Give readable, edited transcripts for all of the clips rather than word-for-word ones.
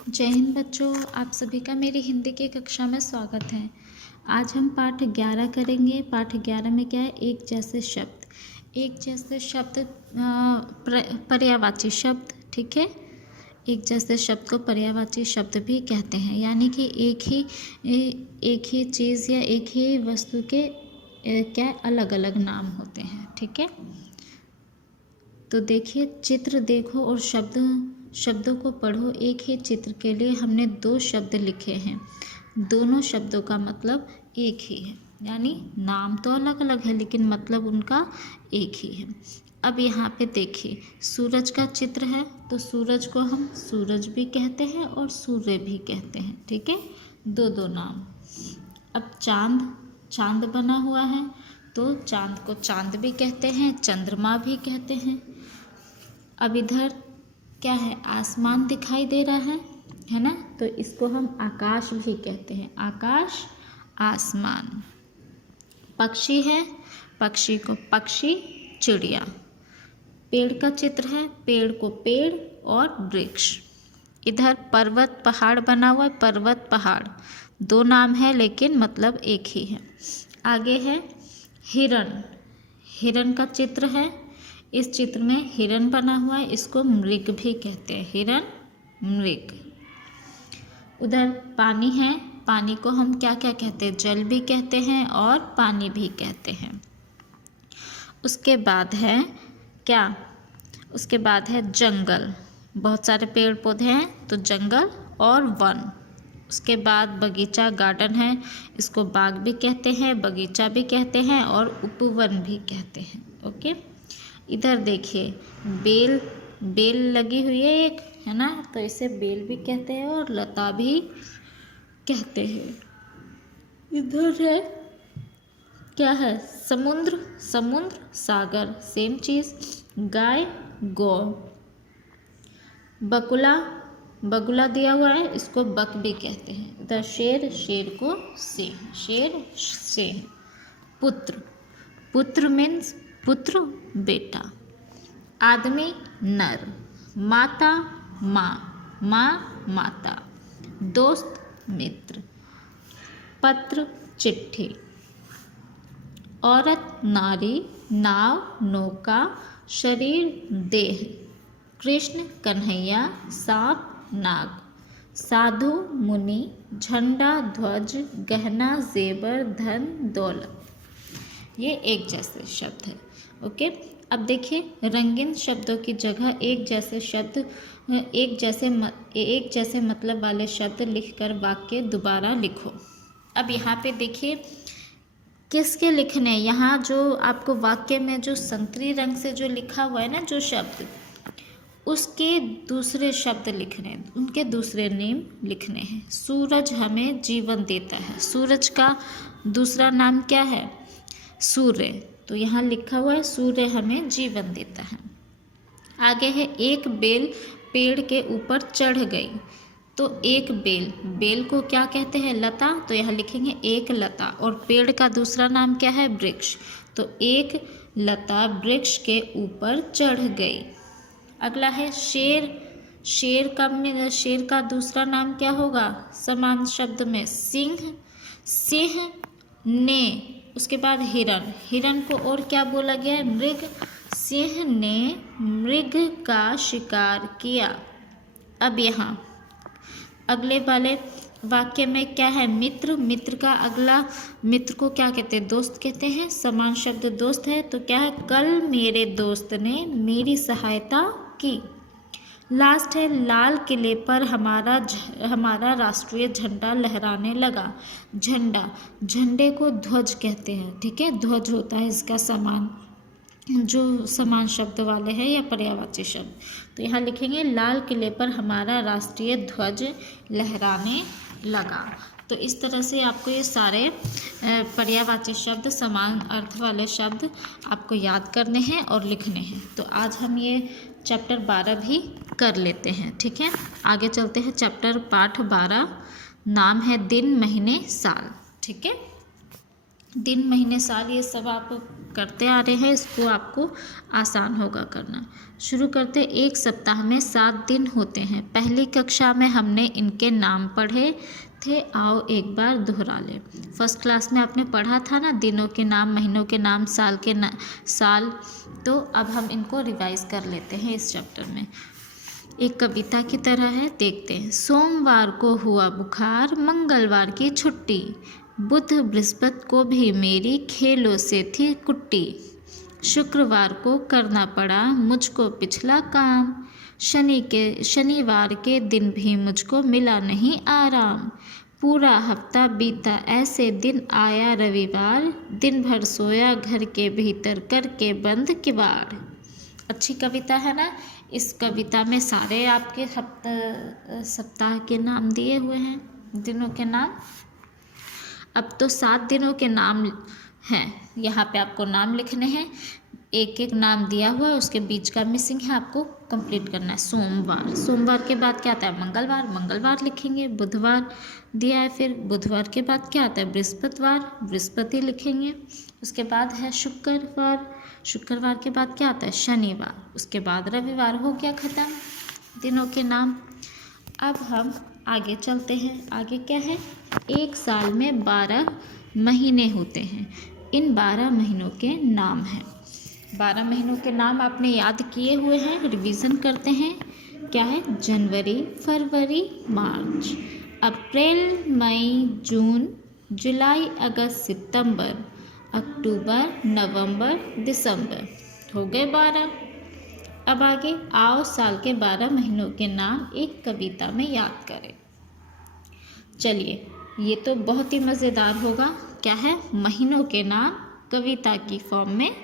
जय हिंद बच्चों, आप सभी का मेरी हिंदी की कक्षा में स्वागत है। आज हम पाठ 11 करेंगे। पाठ 11 में क्या है? एक जैसे शब्द। एक जैसे शब्द पर्यायवाची शब्द, ठीक है। एक जैसे शब्द को पर्यायवाची शब्द भी कहते हैं, यानी कि एक ही चीज़ या एक ही वस्तु के क्या अलग अलग नाम होते हैं, ठीक है। तो देखिए, चित्र देखो और शब्दों को पढ़ो। एक ही चित्र के लिए हमने 2 शब्द लिखे हैं। दोनों शब्दों का मतलब एक ही है, यानी नाम तो अलग अलग है लेकिन मतलब उनका एक ही है। अब यहाँ पे देखिए, सूरज का चित्र है तो सूरज को हम सूरज भी कहते हैं और सूर्य भी कहते हैं, ठीक है। दो नाम। अब चांद बना हुआ है तो चांद को चांद भी कहते हैं, चंद्रमा भी कहते हैं। अब इधर क्या है? आसमान दिखाई दे रहा है ना, तो इसको हम आकाश भी कहते हैं। आकाश, आसमान। पक्षी है, पक्षी को पक्षी, चिड़िया। पेड़ का चित्र है, पेड़ को पेड़ और वृक्ष। इधर पर्वत पहाड़ बना हुआ है, पर्वत पहाड़। 2 नाम है लेकिन मतलब एक ही है। आगे है हिरण। हिरण का चित्र है, इस चित्र में हिरण बना हुआ है, इसको मृग भी कहते हैं। हिरण, मृग। उधर पानी है, पानी को हम क्या क्या कहते हैं? जल भी कहते हैं और पानी भी कहते हैं। उसके बाद है क्या? उसके बाद है जंगल। बहुत सारे पेड़ पौधे हैं तो जंगल और वन। उसके बाद बगीचा, गार्डन है, इसको बाग भी कहते हैं, बगीचा भी कहते हैं और उपवन भी कहते हैं। ओके। इधर देखिए, बेल लगी हुई है एक, है ना, तो इसे बेल भी कहते हैं और लता भी कहते हैं। इधर है क्या है? समुद्र, सागर, सेम चीज। गाय, गौ। बगुला दिया हुआ है, इसको बक भी कहते हैं। इधर शेर को सिंह। पुत्र मीन्स पुत्र, बेटा। आदमी, नर। माता, माँ, माता। दोस्त, मित्र। पत्र, चिट्ठी। औरत, नारी। नाव, नौका। शरीर, देह। कृष्ण, कन्हैया। सांप, नाग। साधु, मुनि। झंडा, ध्वज। गहना, जेवर, धन, दौलत। ये एक जैसे शब्द है। ओके। अब देखिए, रंगीन शब्दों की जगह एक जैसे मतलब वाले शब्द लिखकर वाक्य दोबारा लिखो। अब यहाँ पे देखिए किसके लिखने, यहाँ जो आपको वाक्य में जो संतरी रंग से जो लिखा हुआ है ना, जो शब्द, उसके दूसरे शब्द लिखने, उनके दूसरे नेम लिखने हैं। सूरज हमें जीवन देता है, सूरज का दूसरा नाम क्या है? सूर्य। तो यहाँ लिखा हुआ है सूर्य हमें जीवन देता है। आगे है एक बेल पेड़ के ऊपर चढ़ गई, तो एक बेल को क्या कहते हैं? लता। तो यहाँ लिखेंगे एक लता। और पेड़ का दूसरा नाम क्या है? वृक्ष। तो एक लता वृक्ष के ऊपर चढ़ गई। अगला है शेर का दूसरा नाम क्या होगा? समान शब्द में सिंह ने। उसके बाद हिरण को और क्या बोला गया है? मृग। सिंह ने मृग का शिकार किया। अब यहाँ अगले वाले वाक्य में क्या है? मित्र का अगला, मित्र को क्या कहते हैं? दोस्त कहते हैं। समान शब्द दोस्त है तो क्या है? कल मेरे दोस्त ने मेरी सहायता की। लास्ट है लाल किले पर हमारा राष्ट्रीय झंडा लहराने लगा। झंडे को ध्वज कहते हैं, ठीक है। ध्वज होता है इसका समान शब्द वाले हैं या पर्यायवाची शब्द। तो यहाँ लिखेंगे लाल किले पर हमारा राष्ट्रीय ध्वज लहराने लगा। तो इस तरह से आपको ये सारे पर्यायवाची शब्द, समान अर्थ वाले शब्द आपको याद करने हैं और लिखने हैं। तो आज हम ये चैप्टर 12 भी कर लेते हैं, ठीक है। आगे चलते हैं चैप्टर पाठ 12, नाम है दिन, महीने, साल, ठीक है। दिन, महीने, साल ये सब आप करते आ रहे हैं, इसको आपको आसान होगा करना। शुरू करते। एक सप्ताह में 7 दिन होते हैं। पहली कक्षा में हमने इनके नाम पढ़े थे, आओ एक बार दोहरा लें। फर्स्ट क्लास में आपने पढ़ा था ना, दिनों के नाम, महीनों के नाम, साल। तो अब हम इनको रिवाइज कर लेते हैं इस चैप्टर में। एक कविता की तरह है, देखते हैं। सोमवार को हुआ बुखार, मंगलवार की छुट्टी, बुध बृहस्पति को भी मेरी खेलों से थी कुट्टी, शुक्रवार को करना पड़ा मुझको पिछला काम, शनिवार के दिन भी मुझको मिला नहीं आराम, पूरा हफ्ता बीता ऐसे दिन आया रविवार, दिन भर सोया घर के भीतर करके बंद किवाड़। अच्छी कविता है ना। इस कविता में सारे आपके सप्ताह के नाम दिए हुए हैं, दिनों के नाम। अब तो 7 दिनों के नाम हैं, यहाँ पे आपको नाम लिखने हैं। एक एक नाम दिया हुआ है, उसके बीच का मिसिंग है, आपको कंप्लीट करना है। सोमवार के बाद क्या आता है? मंगलवार लिखेंगे। बुधवार दिया है, फिर बुधवार के बाद क्या आता है? बृहस्पति लिखेंगे। उसके बाद है शुक्रवार के बाद क्या आता है? शनिवार। उसके बाद रविवार। हो गया ख़त्म दिनों के नाम। अब हम आगे चलते हैं। आगे क्या है? एक साल में 12 महीने होते हैं। इन 12 महीनों के नाम हैं। 12 महीनों के नाम आपने याद किए हुए हैं, रिवीजन करते हैं। क्या है? जनवरी, फरवरी, मार्च, अप्रैल, मई, जून, जुलाई, अगस्त, सितंबर, अक्टूबर, नवंबर, दिसंबर। हो गए 12। अब आगे आओ साल के 12 महीनों के नाम एक कविता में याद करें। चलिए, ये तो बहुत ही मज़ेदार होगा। क्या है? महीनों के नाम कविता की फॉर्म में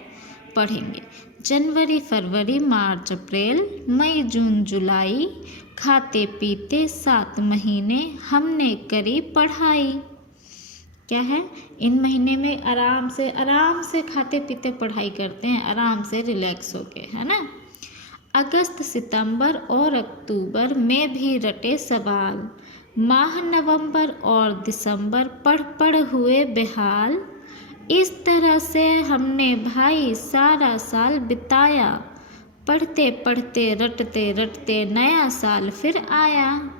पढ़ेंगे। जनवरी, फरवरी, मार्च, अप्रैल, मई, जून, जुलाई, खाते पीते 7 महीने हमने करी पढ़ाई। क्या है? इन महीने में आराम से खाते पीते पढ़ाई करते हैं, आराम से रिलैक्स होके, है ना। अगस्त, सितंबर और अक्टूबर में भी रटे सवाल, माह नवंबर और दिसंबर पढ़ हुए बेहाल, इस तरह से हमने भाई सारा साल बिताया, पढ़ते पढ़ते रटते रटते नया साल फिर आया।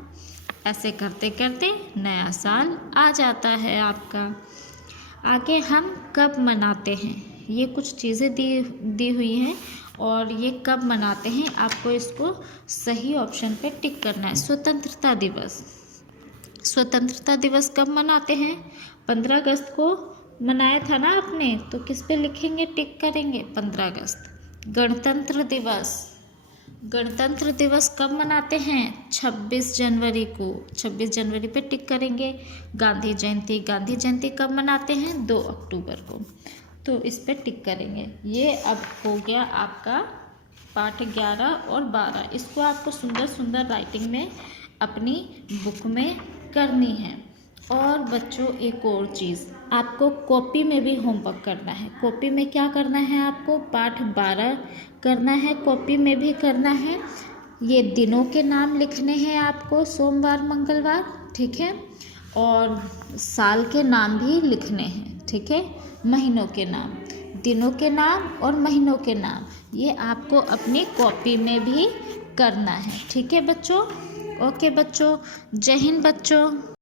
ऐसे करते करते नया साल आ जाता है आपका। आगे हम कब मनाते हैं, ये कुछ चीज़ें दी हुई हैं और ये कब मनाते हैं, आपको इसको सही ऑप्शन पे टिक करना है। स्वतंत्रता दिवस कब मनाते हैं? 15 अगस्त को मनाया था ना आपने, तो किस पे लिखेंगे, टिक करेंगे? 15 अगस्त। गणतंत्र दिवस कब मनाते हैं? 26 जनवरी को। 26 जनवरी पे टिक करेंगे। गांधी जयंती कब मनाते हैं? 2 अक्टूबर को, तो इस पे टिक करेंगे। ये अब हो गया आपका पाठ 11 और 12। इसको आपको सुंदर सुंदर राइटिंग में अपनी बुक में करनी है। और बच्चों, एक और चीज़, आपको कॉपी में भी होमवर्क करना है। कॉपी में क्या करना है? आपको पाठ 12 करना है, कॉपी में भी करना है। ये दिनों के नाम लिखने हैं आपको, सोमवार, मंगलवार, ठीक है। और साल के नाम भी लिखने हैं, ठीक है। महीनों के नाम, दिनों के नाम और महीनों के नाम, ये आपको अपनी कॉपी में भी करना है, ठीक है बच्चों। ओके बच्चों, जय हिंद बच्चों।